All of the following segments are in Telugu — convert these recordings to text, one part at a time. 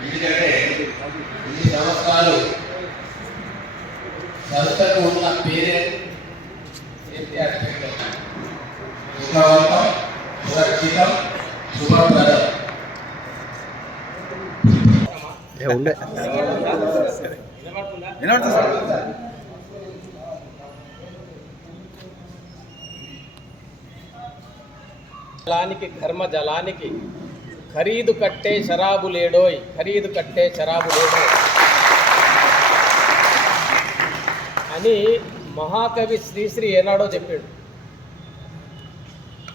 ఎందుకంటే ఈ సంవత్సరాలు సంస్థకు ఉన్న పేరే సుఖవంతం సురక్షితం శుభప్రదం. జలానికి ఘర్మ జలానికి ఖరీదు కట్టే షరాబు లేడోయ్ ఖరీదు కట్టే షరాబు లేడోయ్. అని మహాకవి శ్రీశ్రీ ఏనాడో చెప్పాడు.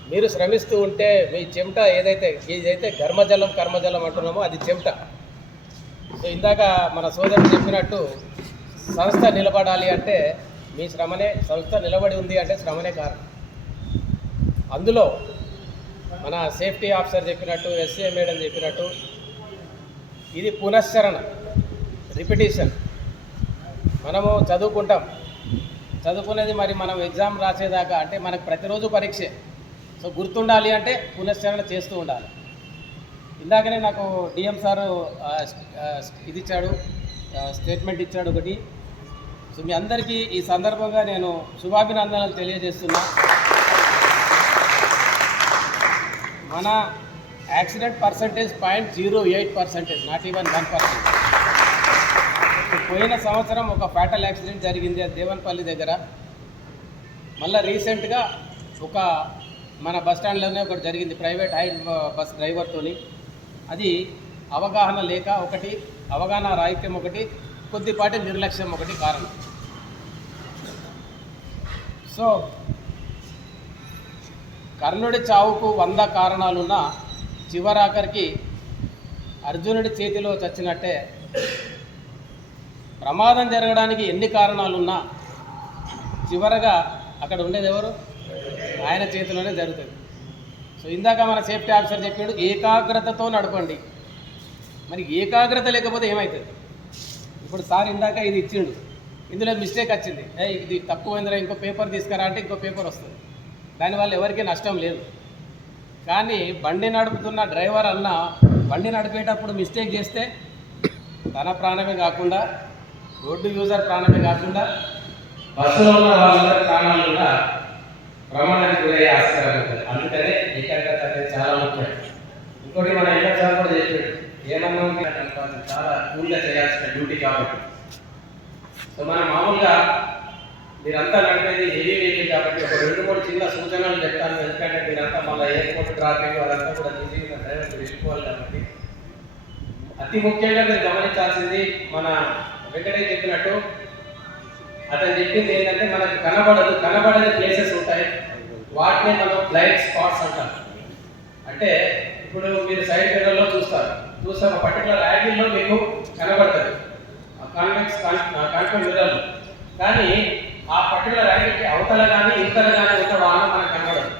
మీరు శ్రమిస్తూ ఉంటే మీ చెమట ఏదైతే ఏదైతే ఘర్మజలం కర్మజలం అంటున్నామో అది చెమట. సో ఇందాక మన సోదరుడు చెప్పినట్టు సంస్థ నిలబడాలి అంటే మీ శ్రమనే సంస్థ నిలబడి ఉంది అంటే శ్రమనే కారణం. అందులో మన సేఫ్టీ ఆఫీసర్ చెప్పినట్టు ఎస్ఏ మేడం చెప్పినట్టు ఇది పునశ్చరణ రిపిటేషన్. మనము చదువుకుంటాం. చదువుకునేది మరి మనం ఎగ్జామ్ రాసేదాకా అంటే మనకు ప్రతిరోజు పరీక్షే. సో గుర్తుండాలి అంటే పునశ్చరణ చేస్తూ ఉండాలి. ఇందాకనే నాకు డిఎం సారు ఇది ఇచ్చాడు స్టేట్మెంట్ ఇచ్చాడు ఒకటి. సో మీ అందరికీ ఈ సందర్భంగా నేను శుభాభినందనలు తెలియజేస్తున్నా. మన accident percentage point zero eight percentage not even one percent పోయిన సంవత్సరం ఒక ఫ్యాటల్ యాక్సిడెంట్ జరిగింది దేవన్పల్లి దగ్గర. మళ్ళీ రీసెంట్గా ఒక మన బస్ స్టాండ్లోనే ఒకటి జరిగింది ప్రైవేట్ హై బస్ డ్రైవర్తోని అది అవగాహన లేక ఒకటి అవగాహన రాహిత్యం ఒకటి కొద్దిపాటి నిర్లక్ష్యం ఒకటి కారణం. సో కర్ణుడి చావుకు వంద కారణాలున్న చివరాఖరికి అర్జునుడి చేతిలో చచ్చినట్టే. ప్రమాదం జరగడానికి ఎన్ని కారణాలున్నా చివరగా అక్కడ ఉండేది ఎవరు? ఆయన చేతిలోనే జరుగుతుంది. సో ఇందాక మన సేఫ్టీ ఆఫీసర్ చెప్పాడు ఏకాగ్రతతో నడపండి. మరి ఏకాగ్రత లేకపోతే ఏమవుతుంది ఇప్పుడు సార్ ఇందాక ఇది ఇచ్చిండు. ఇందులో మిస్టేక్ వచ్చింది. ఇది ఇది తక్కువైందిరా ఇంకో పేపర్ తీసుకురా అంటే ఇంకో పేపర్ వస్తుంది. దానివల్ల ఎవరికీ నష్టం లేదు. కానీ బండి నడుపుతున్న డ్రైవర్ అన్న బండి నడిపేటప్పుడు మిస్టేక్ చేస్తే తన ప్రాణమే కాకుండా రోడ్డు యూజర్ ప్రాణమే కాకుండా బస్సులో ఉన్న వాళ్ళందరి ప్రాణాలు కూడా ప్రమాణానికి గురయ్యే ఆస్కారం ఉంటుంది. అందుకనే ఏకాగ్రత అనేది చాలా ముఖ్యం. ఇంకోటి మన ఎంత సార్ కూడా చెప్పాడు ఏమన్నా చాలా కూల్గా చేయాల్సిన డ్యూటీ కాబట్టి. సో మనం మామూలుగా మీరంతా నడిపేది హెవీ వెహికల్ కాబట్టి ఒక రెండు మూడు చిన్న సూచనలు చెప్తాను. ఎందుకంటే మీరంతా మళ్ళీ ఎయిర్పోర్ట్ ట్రాఫిక్ వాళ్ళంతా కూడా ఈజీగా డ్రైవర్ వెళ్ళిపోవాలి కాబట్టి. అతి ముఖ్యంగా మీరు గమనించాల్సింది మన వెంకటే చెప్పినట్టు అతను చెప్పింది ఏంటంటే మనకు కనబడదు కనబడని ప్లేసెస్ ఉంటాయి. వాటిని మనం బ్లైండ్ స్పాట్స్ అంటాం. అంటే ఇప్పుడు మీరు సైడ్ మిర్రర్లో చూస్తారు. చూస్తే ఒక పర్టికులర్ యాంగిల్లో మీకు కనబడుతుంది. కాన్వెక్స్ కాన్ఫెక్ట్ మిర్రర్లో కానీ ఆ పర్టికులర్ యాంగిల్కి అవతల కానీ ఇవతల కానీ ఉన్న వాహనం మనకు కనబడదు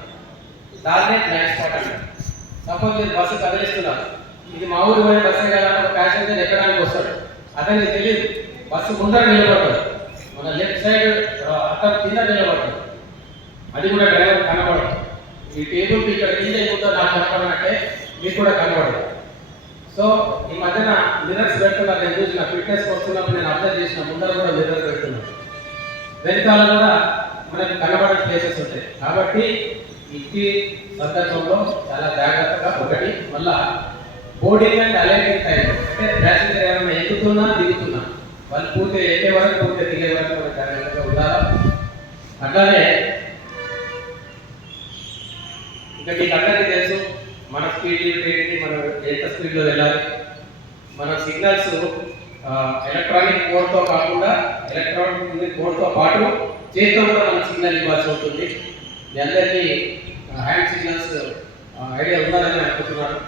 దాన్నే బ్లైండ్ స్పాట్ అంటారు. సపోజ్ మీరు బస్సు కదిలిస్తున్నారు. ఇది మా ఊరు పోయే బస్సే కదా ఒక ప్యాసింజర్ ఎక్కడానికి వస్తాడు? అతనికి తెలియదు బస్సు ముందర నిలబడతాడు. మన లెఫ్ట్ సైడ్ అతను కింద నిలబడతాడు. అది కూడా డ్రైవర్ కనబడదు. ఈ టేబుల్ ఇక్కడ కింద ఎక్కుతుందో నాకు కనపడనంటే మీకు కూడా కనబడదు. సో ఈ మధ్యన మిరర్స్ పెడుతున్నారు. నేను చూసిన ఫిట్నెస్ వస్తున్నప్పుడు నేను అబ్జర్వ్ చేసిన ముందర కూడా మిరర్ పెడుతున్నాను వెనకాల కూడా మనకి కనబడే ప్లేసెస్ ఉంటాయి. కాబట్టి ఇంటి సందర్భంలో చాలా జాగ్రత్తగా ఒకటి మళ్ళా బోర్డింగ్ అండ్ అలైనింగ్ టైం అంటే ప్యాసింజర్ ఏమైనా ఎక్కుతున్నా దిగుతున్నా? వాళ్ళు పూర్తి ఎక్కే వరకు పూర్తి దిగే వరకు కూడా జాగ్రత్తగా ఉండాలి? అట్లానే ఇంకా మీకు అందరికీ తెలుసు మన స్పీడ్ లిమిట్ ఏంటి? మనం ఎంత స్పీడ్లో వెళ్ళాలి? మన సిగ్నల్స్ ఎలక్ట్రానిక్ బోర్డ్తో కాకుండా ఎలక్ట్రానిక్ బోర్డ్తో పాటు చేతితో కూడా మనం సిగ్నల్ ఇవ్వాల్సి ఉంటుంది. మీ అందరికీ హ్యాండ్ సిగ్నల్స్ ఐడియా ఉండాలని అనుకుంటున్నాను.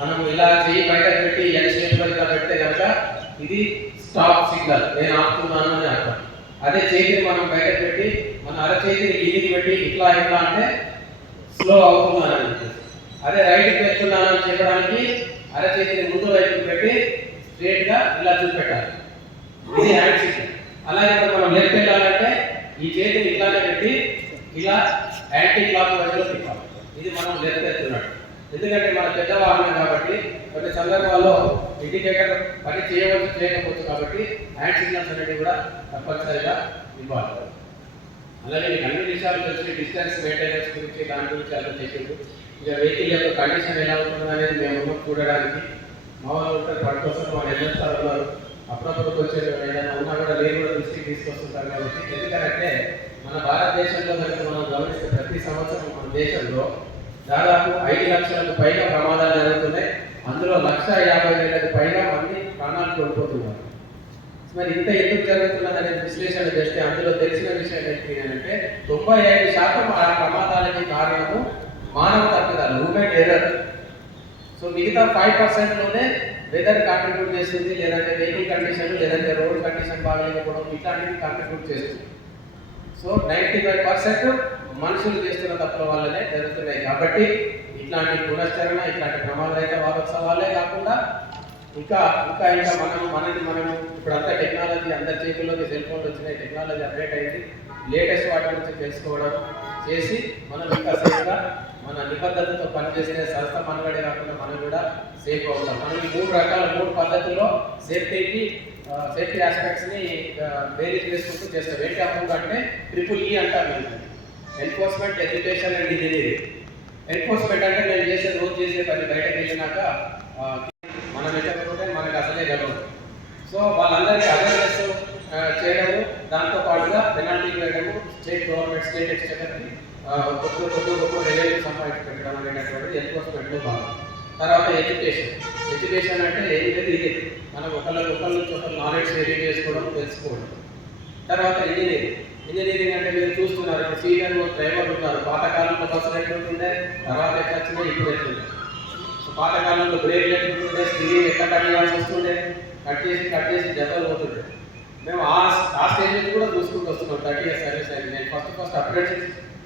మనం ఇలా చేయి బయట పెట్టి ఎల్ షేప్ ఇలా పెడితే కనుక ఇది స్టాప్ సిగ్నల్ నేను ఆపుతున్నాను అని అర్థం. అదే చేతిని మనం బయట పెట్టి మన అరచేతిని కిందికి పెట్టి ఇట్లా ఇట్లా అంటే స్లో అవుతున్నాను అని అదే రైట్కి పెడుతున్నాను అని చెప్పడానికి అరచేతిని ముందు వైపు పెట్టి స్ట్రేట్గా ఇలా చూపెట్టాలి. ఇది హ్యాండ్ సిగ్నల్ అలాగే మనం లెఫ్ట్ వెళ్ళాలంటే ఈ చేతిని ఇట్లానే పెట్టి ఇలా యాంటీ క్లాక్ వైజ్లో తిప్పాలి. ఇది మనం లెఫ్ట్ వెళ్తున్నట్టు ఎందుకంటే మన పెద్ద వాహనం కాబట్టి కొన్ని సందర్భాల్లో ఇండికేటర్ పని చేయవచ్చు చేయకపోవచ్చు కాబట్టి హ్యాండ్ సిగ్నల్స్ అనేవి కూడా తప్పనిసరిగా ఇవ్వాలి. అలాగే మీకు అన్ని విషయాలు తెలిసి డిస్టెన్స్ మెయింటెనెన్స్ గురించి దాని గురించి అర్థం చేసేందుకు ఇక వెహికల్ యొక్క కండిషన్ ఎలా ఉంటుంది అనేది మేము చూడడానికి మా వాళ్ళు ఉంటారు పట్టుకొస్తారు వాళ్ళు వెళ్ళొస్తారు ఉన్నారు. అప్పుడప్పుడు కొంచెం ఏదైనా ఉన్నా కూడా నేను కూడా దృష్టికి తీసుకొస్తుంటారు కాబట్టి ఎందుకంటే మన భారతదేశంలో కనుక మనం గమనిస్తే ప్రతి సంవత్సరం మన దేశంలో దాదాపు ఐదు లక్షలకు పైగా ప్రమాదాలు జరుగుతున్నాయి. అందులో లక్ష యాభై వేలకు పైగా మంది ప్రాణాలు కోల్పోతున్నారు. మరి ఇంత ఎందుకు జరుగుతున్నది అనే విశ్లేషణ చేస్తే అందులో తెలిసిన విషయం ఏంటంటే తొంభై ఐదు శాతం ఆ ప్రమాదాలకి కారణము మానవ తప్పిదాలు. మూమెంట్ ఎర్రర్ సో మిగతా ఫైవ్ పర్సెంట్లోనే వెదర్ కాంట్రిబ్యూట్ చేస్తుంది లేదంటే వెహికల్ కండిషన్ లేదంటే రోడ్ కండిషన్ బాగలేకపోవడం ఇట్లాంటివి కాంట్రిబ్యూట్ చేస్తుంది. సో నైంటీ ఫైవ్ పర్సెంట్ మనుషులు చేస్తున్న తప్పుల వల్లనే జరుగుతున్నాయి. కాబట్టి ఇట్లాంటి పునశ్చరణ ఇట్లాంటి ప్రమాదరహిత వారోత్సవాలే కాకుండా ఇంకా ఇంకా ఇంకా మనం మనది మనము ఇప్పుడు అంతా టెక్నాలజీ అందరి చేతుల్లోకి సెల్ ఫోన్లు వచ్చినాయి టెక్నాలజీ అప్డేట్ అయింది. లేటెస్ట్ వాటి గురించి తెలుసుకోవడం చేసి మనం ఇంకా సేఫ్గా మన నిబద్ధతతో పనిచేసే సంస్థ మనగడే కాకుండా మనం కూడా సేఫ్ అవుతాం మనం మూడు రకాల మూడు పద్ధతుల్లో సేఫ్టీకి సేఫ్టీ ఆస్పెక్ట్స్ని బేరీజ్ చేసుకుంటూ చేస్తాం. ఏంటి అప్పుడు e అంటే ట్రిపుల్ ఈ అంటారు మేము enforcement education and engineering enforcement అంటే నేను చేసే రోజు చేసే పని బయటకు వెళ్ళినాక మనం ఎక్కకపోతే మనకు అసలే గడవదు సో వాళ్ళందరికీ అవేర్నెస్ చేయడము దాంతో పాటుగా పెనాల్టీ వేయడము స్టేట్ గవర్నమెంట్ స్టేట్ ఎక్స్టెండర్ని కొద్ది కొద్ది గొప్ప రెవెన్యూ సంపాదించి పెట్టడం అనేటటువంటిది ఎన్ఫోర్స్మెంట్లో భాగం. తర్వాత ఎడ్యుకేషన్. ఎడ్యుకేషన్ అంటే ఏం లేదు ఇది. మనం ఒకళ్ళకి ఒకళ్ళ నుంచి ఒకళ్ళు నాలెడ్జ్ షేరింగ్ చేసుకోవడం తెలుసుకోవడం. తర్వాత ఇంజనీరింగ్. ఇంజనీరింగ్ అంటే మీరు చూస్తున్నారు ఇప్పుడు సీనియర్ డ్రైవర్లు ఉన్నారు పాతకాలంలో బస్సులు ఎట్లుంటుండే తర్వాత ఎట్లా వచ్చినాయి ఇప్పుడు ఎట్లుండే? పాతకాలంలో బ్రేక్ ఎట్లుంటుండే స్టీరింగ్ ఎట్లా కట్ చేయాల్సి వస్తుండే? కట్ చేసి కట్ చేసి దెబ్బలు పోతుండే. మేము ఆ ఆ స్టేజ్ కూడా చూసుకుంటూ వస్తున్నాం థర్టీ ఇయర్స్ సర్వీస్ అయింది నేను ఫస్ట్ ఫస్ట్ అప్డేట్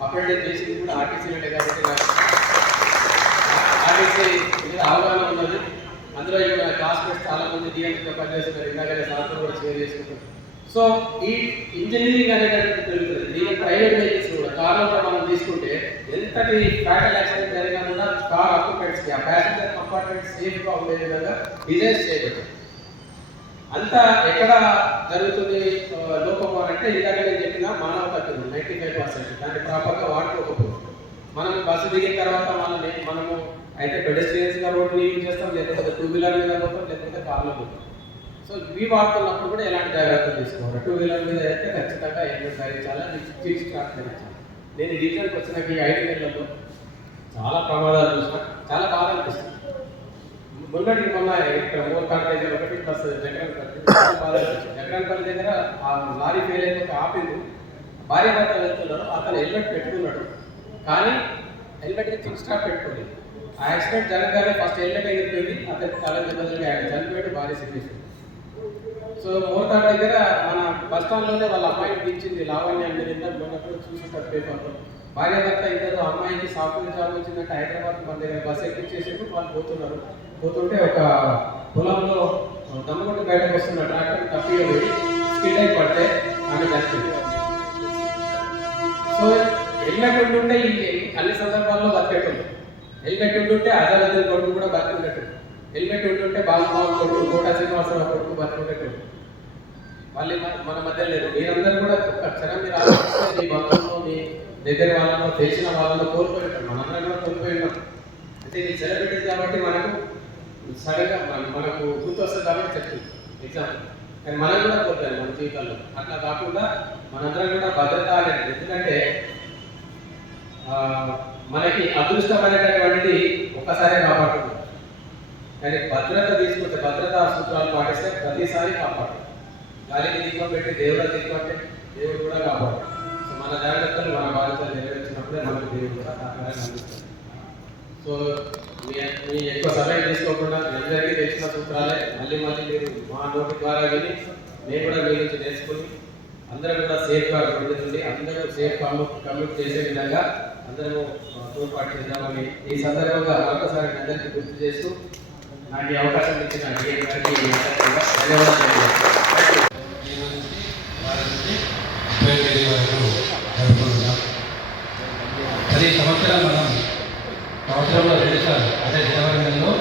అప్డేట్ చేసింది కూడా ఆర్టీసీ ఉండే కాబట్టి నాకు ఆర్టీసీ మీద అవగాహన ఉన్నది. అందులో ఇప్పుడు క్లాస్మేట్స్ చాలా మంది డిఎంసీలో పనిచేస్తున్నారు. ఇందాకనే సార్తో కూడా షేర్ చేసుకుంటారు సో ఈ ఇంజనీరింగ్ అనేటటువంటి పెరుగుతుంది. దీని ప్రైవేట్ వెహికల్స్ కూడా కార్లో మనం తీసుకుంటే ఎంతటి ఫ్యాటల్ యాక్సిడెంట్ జరిగినా కూడా కార్ ఆక్యుపెంట్స్కి ఆ ప్యాసింజర్ కంపార్ట్మెంట్ సేఫ్గా ఉండే విధంగా డిజైన్ చేయబడింది అంతా ఎక్కడ జరుగుతుంది లోపము అని అంటే ఇందాక నేను చెప్పిన మానవ తప్పింది నైంటీ ఫైవ్ పర్సెంట్ దాన్ని ప్రాపర్గా వాడుకోకపోతే మనం బస్సు దిగిన తర్వాత మనల్ని మనము అయితే pedestrians గా రోడ్డు యూజ్ చేస్తాం లేకపోతే టూ వీలర్ మీద పోతాం లేకపోతే కార్లో పోతాం. సో ఇవి వాడుతున్నప్పుడు కూడా ఎలాంటి జాగ్రత్తలు తీసుకోవాలి? టూ వీలర్ మీద అయితే ఖచ్చితంగా హెల్మెట్ ధరించాలి సీట్ స్టార్ట్ ధరించాలి నేను ఈ వచ్చిన ఈ ఐదు నెలల్లో చాలా ప్రమాదాలు చూసిన చాలా బాధ అనిపిస్తుంది మొన్నటికి మొన్న ఇక్కడ మూడు కార్ ఒకటి ప్లస్ జగన్ చాలా బాధ దగ్గర ఆ లారీ ఫెయిల్ అయితే ఆపింది భార్య భర్త వెళ్తున్నారు అతను హెల్మెట్ పెట్టుకున్నాడు. కానీ హెల్మెట్ థింగ్ స్టాప్ పెట్టుకోలేదు ఆ యాక్సిడెంట్ జరగగానే ఫస్ట్ హెల్మెట్ ఎగిరిపోయింది అతని కాలేజ్ బదులుగా ఆయన చనిపోయాడు భార్య సిచ్యువేషన్ సో మోటార్ దగ్గర మన బస్ స్టాండ్లోనే వాళ్ళ అమ్మాయిని దించింది లావణ్య అంటే నిన్న మొన్నప్పుడు చూసుంటారు పేపర్లో భార్యాభర్త ఇద్దరు అమ్మాయికి సాఫ్ట్వేర్ జాబ్ వచ్చిందంటే హైదరాబాద్ మన దగ్గర బస్ ఎక్కించేసి వాళ్ళు పోతున్నారు. పోతుంటే ఒక పొలంలో దమ్ముకుంటూ బయటకు వస్తున్న ట్రాక్టర్ తప్పిగా పోయి స్కిడ్ అయి పడితే ఆమె చనిపోయింది. సో హెల్మెట్ ఉంటుంటే ఈ అన్ని సందర్భాల్లో బతికేటుంది హెల్మెట్ ఉంటుంటే అజారుద్దీన్ కొడుకు కూడా బతుకుంటట్టు హెల్మెట్ ఉంటుంటే బాలబాబు కొడుకు కోటా శ్రీనివాసరావు కొడుకు బతుకుంటట్టు మళ్ళీ మన- మన మధ్య లేదు. మీరందరూ కూడా ఒక క్షణం మీరు ఆలోచిస్తే మీ బంధువులు మీ దగ్గర వాళ్ళను తెలిసిన వాళ్ళను కోల్పోయి ఉంటారు మనందరం కూడా కోల్పోయి ఉన్నాం అంటే ఇది సెలబ్రిటీస్ కాబట్టి మనకు సడన్గా మనకు గుర్తొస్తుంది కాబట్టి చెప్తుంది ఎగ్జాంపుల్ కానీ మనం కూడా కోల్పోయాం మన జీవితాల్లో అట్లా కాకుండా మనందరం కూడా భద్రత అనేది ఎందుకంటే ఆ, మనకి అనేటటువంటిది ఒక్కసారే కాపాడుతుంది. కానీ భద్రత తీసుకుంటే భద్రతా సూత్రాలు పాటిస్తే ప్రతిసారి కాపాడు గాలికి దీపం పెట్టి దేవుడు దీపం పెట్టి దేవుడు కూడా కాపాడు మన జాగ్రత్తలు మన బాధ్యతలు నెరవేర్చినప్పుడే మనకు దేవుడు సో మీ ఎక్కువ సమయం తీసుకోకుండా మీ అందరికీ తెలిసిన సూత్రాలే మళ్ళీ మళ్ళీ మీరు మా నోటి ద్వారా విని మేము కూడా మీ నుంచి నేర్చుకుని అందరం కూడా సేఫ్గా ఉండుతుంది అందరూ సేఫ్ కమ్యూట్ చేసే విధంగా అందరూ తోడ్పాటు చేద్దామని ఈ సందర్భంగా మరొకసారి అందరికీ గుర్తు చేస్తూ నాకు ఈ అవకాశం ఇచ్చిన డిఎం గారికి ధన్యవాదాలు. ప్రతి సంవత్సరం మనం సంవత్సరంలో రెండుసార్లు అదే జనవరి నెలలో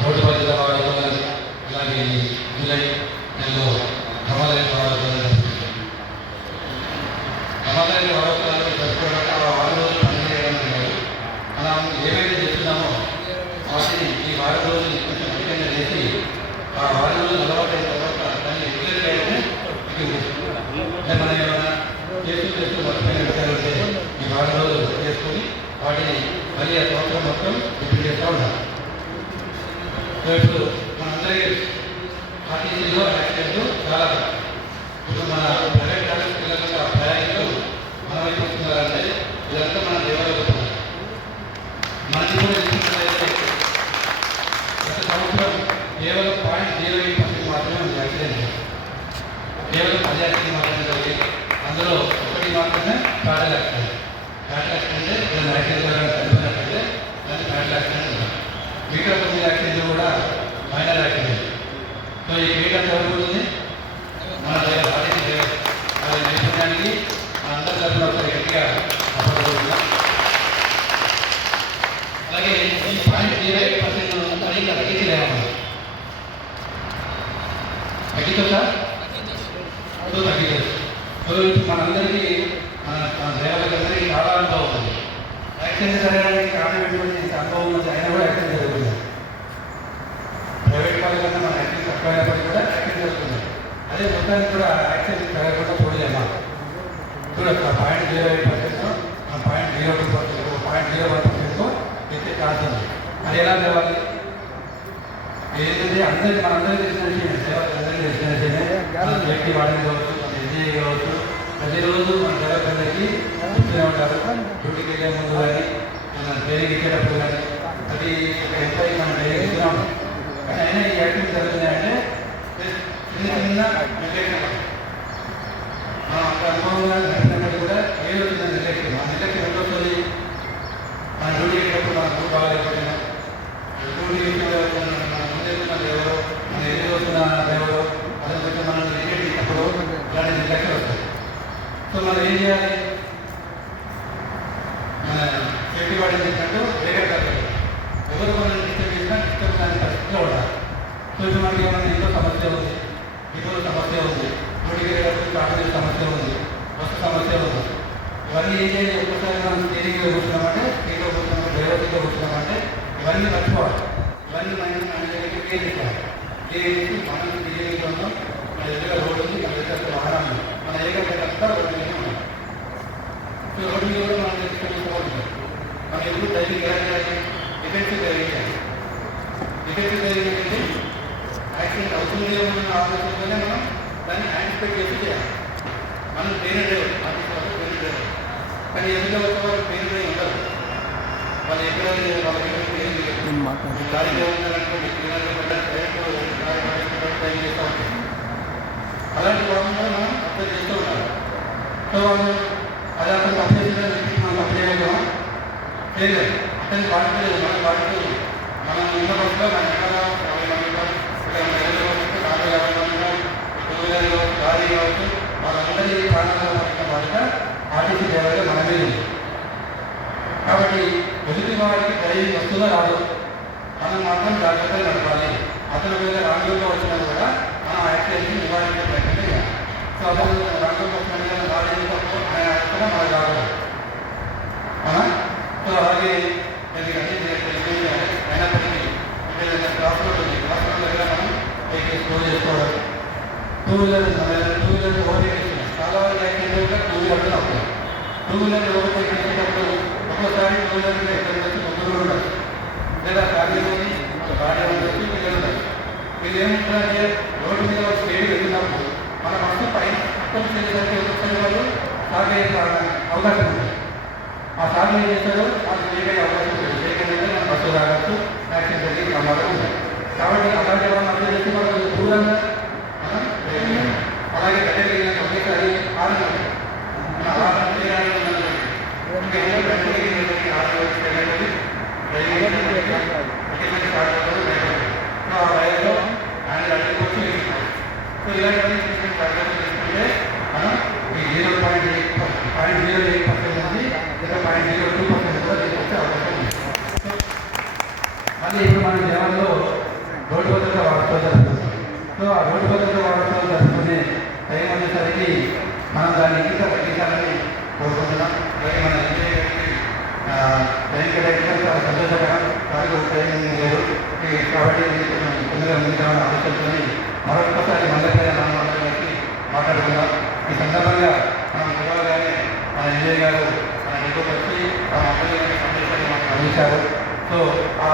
రోడ్డు భద్రత వాడుకోవాలి అలాగే జూలై నెలలో హిమాలయ పర్వతాలు హిమాలయ పర్వతాలు జరుపుకోవడానికి ఆ వారం రోజులు పనిచేయడం లేదు. మనం ఏమైతే చెప్తున్నామో వాటిని ఈ వారం రోజులు ఇప్పుడు మనందరికీ పార్టీ చాలా ఇప్పుడు మన ప్రైవేట్ కాలేజ్ పిల్లల యొక్క ప్రయాణికులు మన వైపు వస్తున్నారంటే ఇదంతా మన దేవాలయం మనకి కూడా చూసినట్లయితే గత సంవత్సరం కేవలం పాయింట్ జీరో ఎయిట్ పర్సెంట్ మాత్రమే ఉంది యాక్సిడెంట్ కేవలం పది యాక్సిడెంట్ మాత్రమే జరిగాయి అందులో ఒకటి మాత్రమే ఫ్యాటల్ యాక్సిడెంట్ ఫ్యాటల్ యాక్సిడెంట్ ఏదైనా యాక్సిడెంట్ ద్వారా చనిపోయినట్లయితే దాన్ని ఫ్యాటల్ యాక్సిడెంట్ అంటారు మిగతా తొమ్మిది యాక్సిడెంట్లు కూడా మైనర్ యాక్సిడెంట్ సో ఈ క్రీడ జరుగుతుంది మన దగ్గర ఆడిన దగ్గర వాళ్ళ నైపుణ్యానికి మన అందరి తరఫున ఒకసారి గట్టిగా అప్పగలుగుతున్నాం అలాగే ఈ పాయింట్ జీరో ఎయిట్ పర్సెంట్ అంతా ఇంకా తగ్గించలేమా తగ్గితో సార్ సో తగ్గించదు సో ఇప్పుడు మనందరికీ మన మన దేవాలయందరికీ చాలా అనుభవం ఉంది యాక్సిడెంట్ జరగడానికి కారణం ఏంటంటే ఇంత అనుభవం ఉంది అయినా కూడా యాక్సిడెంట్ జరుగుతుంది ప్రైవేట్ వాళ్ళ కన్నా మన యాక్సిడెంట్ తక్కువైనప్పటికీ కూడా యాక్సిడెంట్ జరుగుతుంది అదే మొత్తానికి కూడా యాక్సిడెంట్ జరగకుండా పోలేమా ఇప్పుడు ఒక point zero eight percent point zero two percent point zero one percent ఎత్తే ఛాన్స్ ఉంది అది ఎలా తేవాలి ఏంటంటే అందరికి మనందరికీ తెలిసిన విషయమే సేవలు అందరికీ తెలిసిన విషయమే. మన వ్యక్తి వాడని కావచ్చు మన కావచ్చు ప్రతిరోజు మన సేవకులకి చూస్తూనే ఉంటారు. డ్యూటీకి వెళ్ళే ముందు కానీ మన ట్రైనింగ్ ఇచ్చేటప్పుడు కానీ ప్రతి ఎంప్లాయీ మనం ట్రైనింగ్ ఇస్తూనే ఉంటాం. కానీ అయినా ఈ యాక్టివిటీ జరుగుతున్నాయంటే చిన్న చిన్న నిర్లక్ష్యం మనం అంత అనుభవంగా నడిపినప్పుడు కూడా ఏదో చిన్న నిర్లక్ష్యం ఆ నిర్లక్ష్యం ఎంత వస్తుంది మన డ్యూటీ వెళ్ళినప్పుడు మన మూడు బాగాలేకపోయినా సో మనం ఏం చేయాలి మన సేఫ్టీ వాడి చేసినట్టు వేరే ఎవరు మనం డిస్టర్బ్ చేసినా డిస్టర్బ్ కాని పరిస్థితిలో ఉండాలి సో ఇప్పుడు మనకి ఏమైనా ఇంట్లో సమస్య ఉంది ఇప్పుడు సమస్య ఉంది గుడికి కాకపోతే సమస్య ఉంది వస్తు సమస్య ఉంది ఇవన్నీ ఏం చేయాలి? ఒక్కసారి మనం స్టీరింగ్లో కూర్చున్నామంటే స్టీలో కూర్చున్నాం డ్రైవర్ ఇవన్నీ మర్చిపోవాలి. ఇవన్నీ మనం మన దగ్గరికి క్లియర్ చేసుకోవాలి క్లియర్ చేసి మనం క్లియర్గా ఉన్నాం మన దగ్గర రోడ్డు ఉంది మన దగ్గర వాహనాలు మన దగ్గర అంతా రోడ్డు మీద ఉన్నాం సో రోడ్డు మీద కూడా మనం తెలుసుకోవాలి మనం ఎప్పుడు డ్రైవింగ్ ఎలా చేయాలి ఎఫెక్టివ్ డ్రైవింగ్ చేయాలి ఎఫెక్టివ్ డ్రైవింగ్ అంటే యాక్సిడెంట్ అవుతుంది ఏమన్నా ఆలోచనతోనే మనం దాన్ని యాంటిసిపేట్ చేసి చేయాలి. మనం పెయిన్ డ్రైవర్ ఆఫీస్ వాళ్ళు ట్రైన్ డ్రైవర్. కానీ ఎందుకు వచ్చే వాళ్ళు పెయిన్ డ్రైవ్ ఉండరు. అలాంటి ప్రాబ్లం కూడా మనం అప్లై చేస్తూ ఉంటాం సో వాళ్ళు అది అతను తప్పు చేసిన వ్యక్తికి మనం తప్పు చేయగలమా చేయలేదు అతని బాధ్యత లేదు మన బాధ్యత లేదు మనం ఉన్న బస్సులో మన ఎక్కడ యాభై మంది ఉన్నారు ఇక్కడ మన ఎదురు వస్తే నాలుగు యాభై మంది ఉన్నారు టూ వీలర్ కావచ్చు లారీ కావచ్చు వాళ్ళందరి ప్రాణాలను పట్టిన బాధ్యత ఆర్టీసీ డ్రైవర్గా మన మీద ఉంది కాబట్టి ఎదుటి వాడికి డ్రైవింగ్ వస్తుందో రాదు. మనం మాత్రం జాగ్రత్తగా నడపాలి. అతను వేరే రాంగుల్లో వచ్చినా కూడా మనం ఆ యాక్సిడెంట్ని నివారించే ప్రయత్నం చేయాలి. సో అతను రాంగుల్లో వచ్చిన ఏం తప్పు ఆయన కూడా మనకు రాదు. అవునా? సో అలాగే అయినప్పటికీ ఏదైనా ఉంది. దగ్గర మనం వెహికల్ స్లో చేసుకోవడం two wheeler two wheeler overtake చేస్తున్నాం. చాలా accident two wheeler two wheeler overtake చేసేటప్పుడు ఒక్కోసారి టూ వీలర్ ఎక్కడ వచ్చి ముగ్గురు ఉండదు లేదా ఫ్యామిలీలోని ఒక భార్య ఉండొచ్చు పిల్లలు ఉండొచ్చు వీళ్ళు ఏమంటారంటే రోడ్డు మీద ఒక స్పీడ్ వెళ్ళినప్పుడు మన మనసు పైన చేయడానికి చేసేసరికి వాళ్ళు సాగే అవకాశం ఉంది. ఆ సాగు ఏం చేస్తారో వాళ్ళు చేయగలిగే అవకాశం ఉంది? చేయగలిగితే మన బస్సు రాగచ్చు యాక్సిడెంట్ జరిగి ప్రమాదం ఉంది. కాబట్టి అలాంటి వాళ్ళని అర్థం చేసి మనం దూరంగా మనం వేయాలి. అలాగే గడ్డ వెళ్ళిన ఒకేసారి ఆరు మన ఆరు చేయడానికి ఉన్నది ఇంకా ఏదో గడ్డ వెళ్ళినటువంటి ఆరు వెళ్ళేది డ్రైవింగ్ ఒకేసారి స్టార్ట్ అవుతుంది డ్రైవర్ సో ఆ డ్రైవర్లో ఆయన అడ్డుకొచ్చి వెళ్ళిపోతారు సో ఇలాంటివన్నీ తీసుకుని జాగ్రత్తలు తీసుకుంటే మనం ఈ zero point eight point zero eight percent నుంచి లేదా పాయింట్ జీరో టూ పర్సెంట్ కూడా తీసుకొచ్చే అవకాశం ఉంది సో మళ్ళీ ఇప్పుడు మన జనాల్లో రోడ్డు భద్రత సో ఆ రోడ్డు భద్రత వారోత్సవం జరుపుకునే టైం వచ్చేసరికి మనం దాన్ని ఇంకా తగ్గించాలని కోరుకుంటున్నాం. అలాగే మన ఎన్జీఏ గారికి టైం కేటాయించడం చాలా ట్రైనింగ్ లేదు. కాబట్టి తొమ్మిది మంది ఆలోచించుకొని మరొకసారి మళ్ళీ కలిసి మాట్లాడుకుందాం. ఈ సందర్భంగా మనం పిలవగానే మన ఎన్ఏ గారు మన దగ్గరకు వచ్చి ఆ అమ్మగారి సందేశాన్ని మనకు అందించారు. సో ఆ